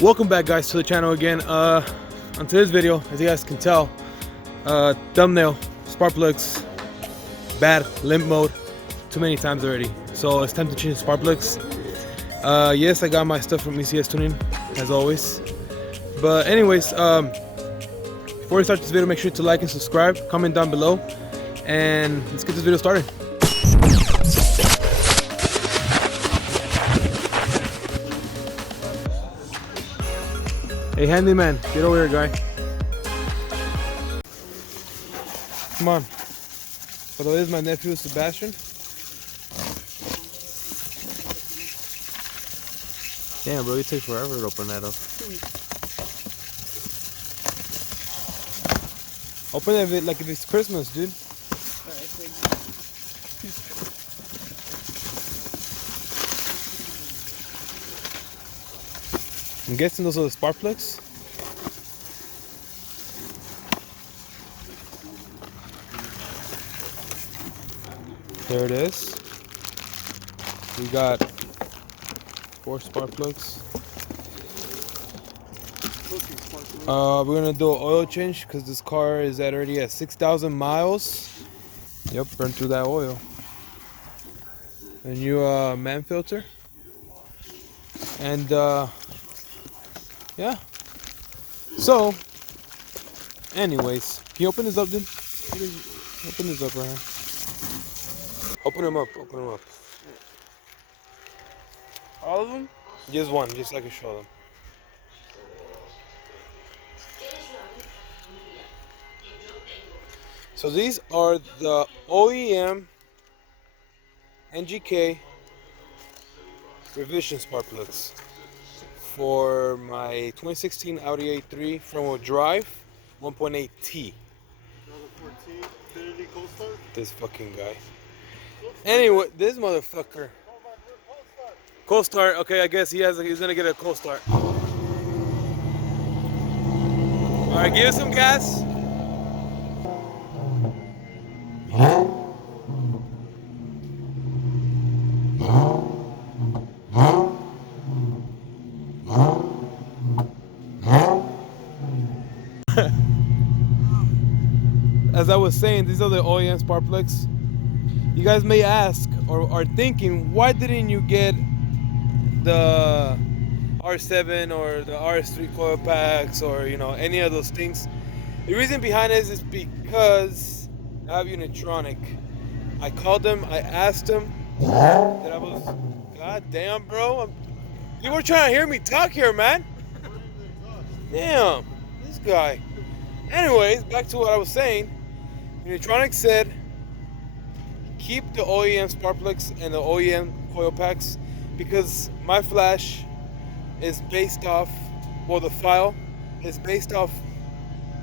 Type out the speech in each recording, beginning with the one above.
Welcome back, guys, to the channel again. On today's video, as you guys can tell, thumbnail, spark plugs, bad, limp mode, too many times already. So it's time to change the spark plugs. Yes, I got my stuff from ECS Tuning, as always. But anyways, before we start this video, make sure to like and subscribe, comment down below, and let's get this video started. Hey, handyman, get over here, guy. Come on. By the way, this is my nephew, Sebastian. Damn, bro, it takes forever to open that up. Open it like if it's Christmas, dude. I'm guessing those are the spark plugs. There it is. We got 4 spark plugs. We're gonna do an oil change because this car is already at 6,000 miles. Yep, burned through that oil. A new man filter. And yeah. So, anyways, can you open this up, dude? Open this up right here. Open them up, open them up. All of them? Just one, just so I can show them. So these are the OEM NGK revision spark plugs for my 2016 Audi A3 front-wheel drive 1.8T. This fucking guy. Anyway, this motherfucker. Cold start. Okay, I guess he's gonna get a cold start. All right, give it some gas. As I was saying, these are the OEM spark plugs. You guys may ask or are thinking, why didn't you get the R7 or the RS3 coil packs or any of those things? The reason behind it is because I have Unitronic. I called them, I asked them that I was, god damn, bro, you were trying to hear me talk here, man. Damn, this guy. Anyways, back to what I was saying. Unitronic said keep the OEM spark plugs and the OEM coil packs because my flash is based off, well, the file is based off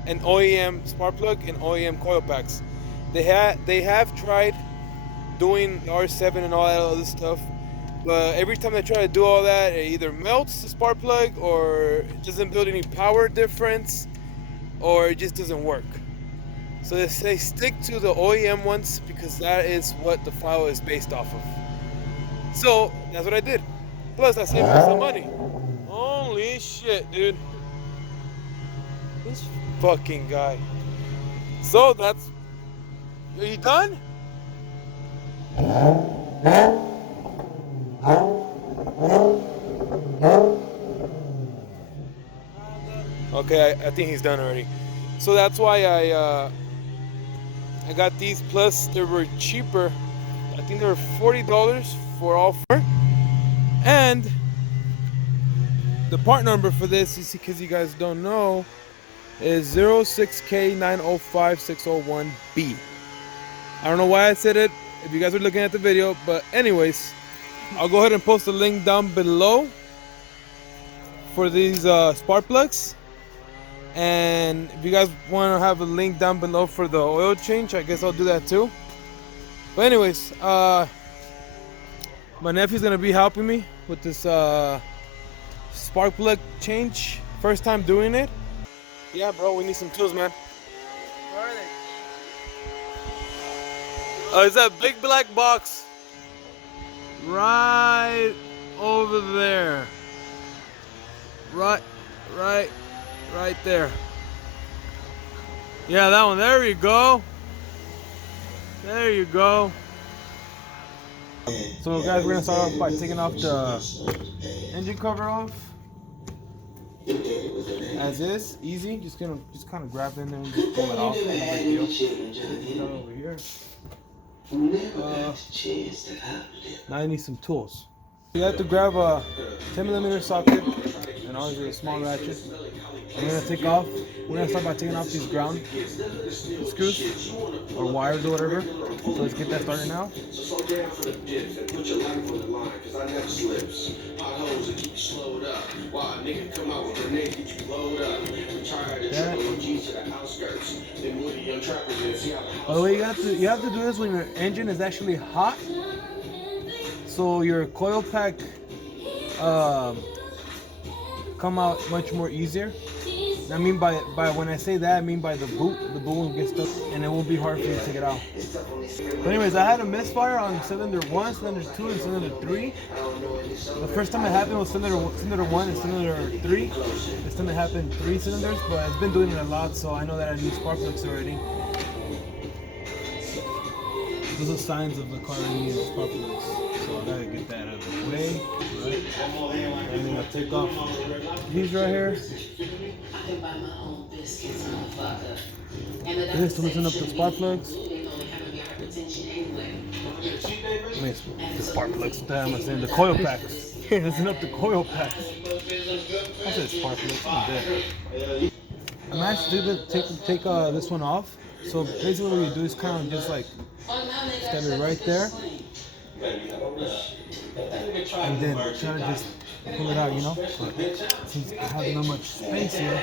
an OEM spark plug and OEM coil packs. They have tried doing the R7 and all that other stuff, but every time they try to do all that, it either melts the spark plug or it doesn't build any power difference or it just doesn't work. So they say stick to the OEM ones because that is what the file is based off of. So that's what I did. Plus I saved me some money. Holy shit, dude. This fucking guy. So that's... Are you done? Okay, I think he's done already. So that's why I got these, plus they were cheaper. I think they were $40 for all 4. And the part number for this, because you guys don't know, is 06K905601B. I don't know why I said it if you guys are looking at the video, but anyways, I'll go ahead and post a link down below for these spark plugs. And if you guys want to have a link down below for the oil change, I guess I'll do that too. But anyways, my nephew's gonna be helping me with this spark plug change. First time doing it. Yeah, bro, we need some tools, man. Where are they? Oh, it's that big black box right over there. right there. Yeah, that one. There you go. There you go. So guys, we're gonna start off by taking off the engine cover off. As is, easy. Just kind of grab in there and just pull it off. No big deal. Put that over here. Now I need some tools. You have to grab a 10mm socket and obviously a small ratchet. We're gonna start by taking off these ground screws or wires or whatever. So let's get that started now. By the way, you have to do this when your engine is actually hot, so your coil pack come out much more easier. I mean by when I say that, I mean by the boot won't get stuck and it won't be hard for you to take it out. But anyways, I had a misfire on cylinder 1, cylinder 2, and cylinder 3. The first time it happened was cylinder 1 and cylinder 3. This time it happened 3 cylinders, but I've been doing it a lot, so I know that I need spark plugs already. Those are signs of the car needing spark plugs. So I gotta get that out of the way. Right? I'm gonna take off these right here. This is to loosen up the spark plugs. The spark plugs, damn, I'm saying the coil packs. Listen up the coil packs. I said spark plugs, I'm dead. I'm actually gonna take this one off. So basically what you do is kind of just like stab it right there. And then try to just pull it out, you know? But since I have not much space here.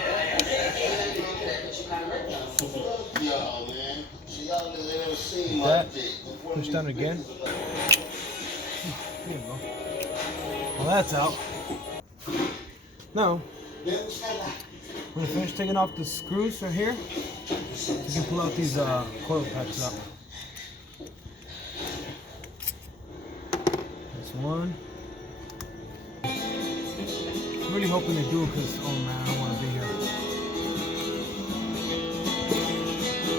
That, push down again. There you go. Well, that's out. Now, we're gonna finish taking off the screws right here. So you can pull out these coil packs out. This one. I'm really hoping they do because, oh man, I don't want to be here.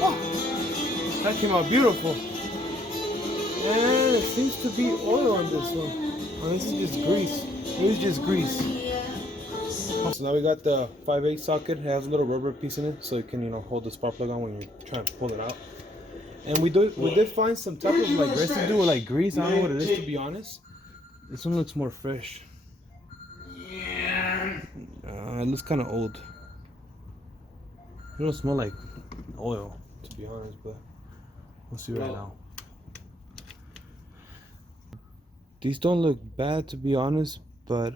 Oh, that came out beautiful. And it seems to be oil on this one. Oh, this is just grease. This is just grease. So now we got the 5/8 socket. It has a little rubber piece in it, so it can, you know, hold the spark plug on when you're trying to pull it out. And we did find some type of like residue or like grease. I don't know what it is, to be honest. This one looks more fresh. It looks kind of old. It don't smell like oil, to be honest, but we'll see right now. These don't look bad, to be honest, but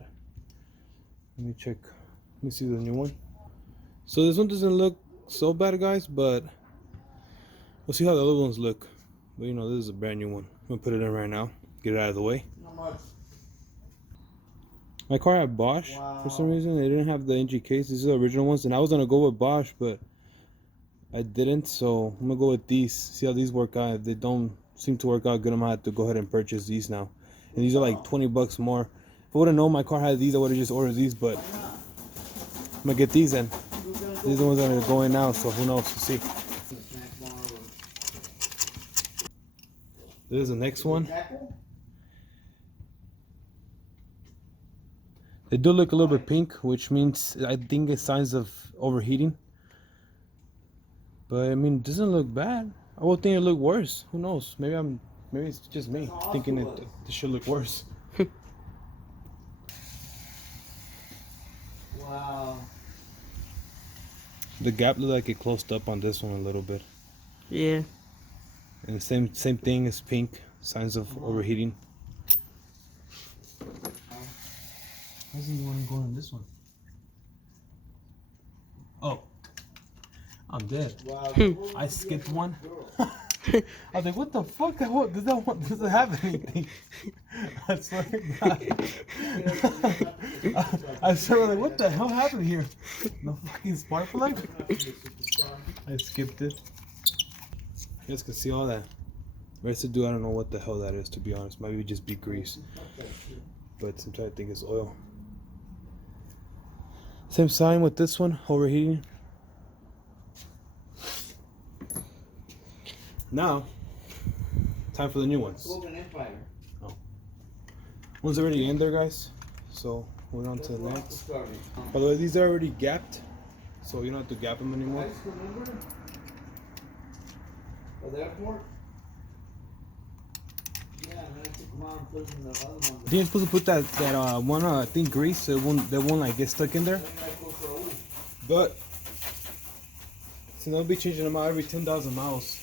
let me check. Let me see the new one. So this one doesn't look so bad, guys, but we'll see how the other ones look. But you know, this is a brand new one. I'm gonna put it in right now, get it out of the way. My car had Bosch. Wow. For some reason. They didn't have the NGKs. These are the original ones, and I was gonna go with Bosch, but I didn't. So I'm gonna go with these. See how these work out. If they don't seem to work out good, I'm gonna have to go ahead and purchase these now. And these are like 20 bucks more. If I would have known my car had these, I would have just ordered these. But I'm gonna get these in. These are the ones that are going now. So who knows? We'll see. This is the next one. They do look a little bit pink, which means I think it's signs of overheating. But I mean, it doesn't look bad. I would think it look worse. Who knows? Maybe it's just me thinking that this should look worse. Wow. The gap looked like it closed up on this one a little bit. Yeah. And same thing as pink, signs of overheating. Why doesn't the one go on this one? Oh, I'm dead. Wow. I skipped one. I was like, what the fuck? Does it have anything? I swear to God. I started like, what the hell happened here? No fucking spark plug? I skipped it. You guys can see all that residue. I don't know what the hell that is, to be honest. Maybe just be grease. But sometimes I think it's oil. Same sign with this one, overheating. Now, time for the new ones. Oh. One's already in there, guys. So we're on to the next. By the way, these are already gapped, so you don't have to gap them anymore. I think you're supposed to put that one I think grease, so they won't like get stuck in there. But so they'll be changing them out every 10,000 miles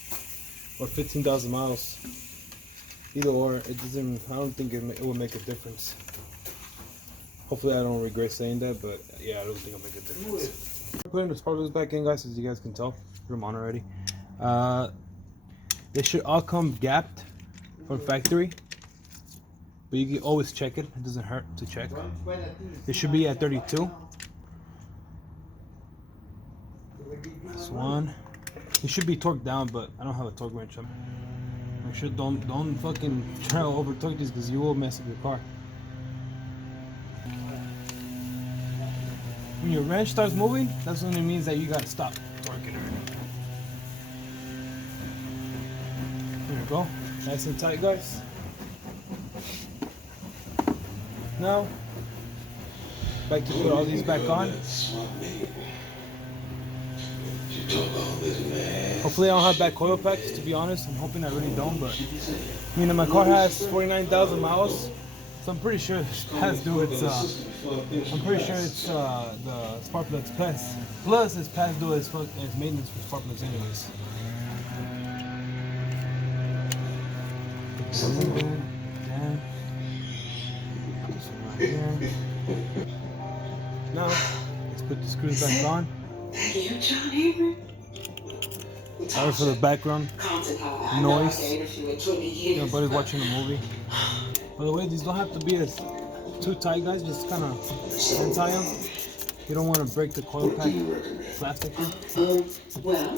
or 15,000 miles. Either or, it doesn't. I don't think it will make a difference. Hopefully, I don't regret saying that, but yeah, I don't think it'll make a difference. I'm putting the spark plugs back in, guys, as you guys can tell. They're on already. They should all come gapped from factory, but you can always check it. It doesn't hurt to check. They should be at 32. That's one. It should be torqued down, but I don't have a torque wrench. Make sure don't fucking try to over torque these because you will mess up your car. When your wrench starts moving, that's when it means that you gotta stop torquing it. There we go. Nice and tight, guys. Now, back to put all these back on. Hopefully I don't have bad coil packs, to be honest. I'm hoping I really don't, but I mean, my car has 49,000 miles, so I'm pretty sure it's past due. I'm pretty sure it's the spark plugs plus it's past due as maintenance for spark plugs anyways. Now, let's put the screws back on. Sorry for the background noise. My buddy's watching a movie. By the way, these don't have to be as too tight, guys. Just kind of untie them. You don't want to break the coil pack plastic here. Well,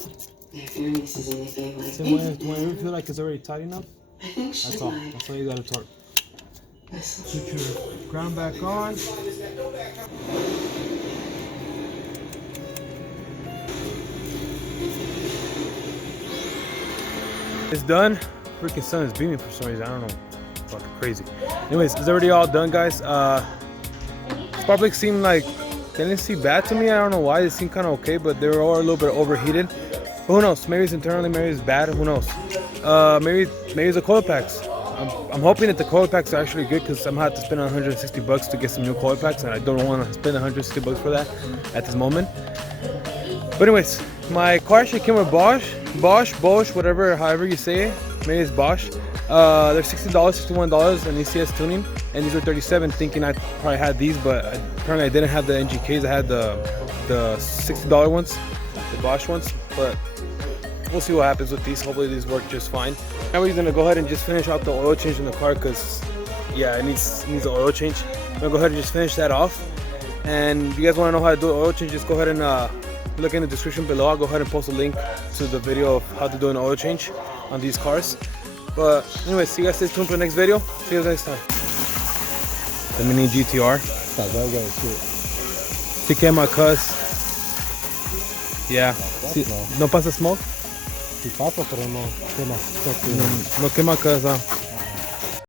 if your niece is anything like Same way, when you feel like it's already tight enough, that's all. That's all you gotta torque. Put your ground back on. It's done. Freaking sun is beaming for some reason. I don't know. Fucking crazy. Anyways, it's already all done, guys. Spark plugs seem like they didn't seem bad to me. I don't know why. They seem kind of okay, but they were all a little bit overheated. But who knows? Maybe it's internally, maybe it's bad. Who knows? Maybe it's the coil packs. I'm hoping that the coil packs are actually good because I'm gonna have to spend $160 to get some new coil packs, and I don't want to spend $160 for that at this moment. But anyways, my car actually came with Bosch, whatever, however you say it. Maybe it's Bosch. They're $60, $61 an ECS tuning, and these were $37. Thinking I probably had these, but apparently I didn't have the NGKs. I had the $60 ones, the Bosch ones. But we'll see what happens with these. Hopefully these work just fine. Now we're gonna go ahead and just finish off the oil change in the car because yeah, it needs an oil change. I'm gonna go ahead and just finish that off. And if you guys want to know how to do an oil change, just go ahead and look in the description below. I'll go ahead and post a link to the video of how to do an oil change on these cars. But anyways, see you guys, stay tuned for the next video. See you guys next time. The mini GTR. Si quema cuz. Yeah. No pasa smoke? Sí pasa, pero no quema. No quema cuz.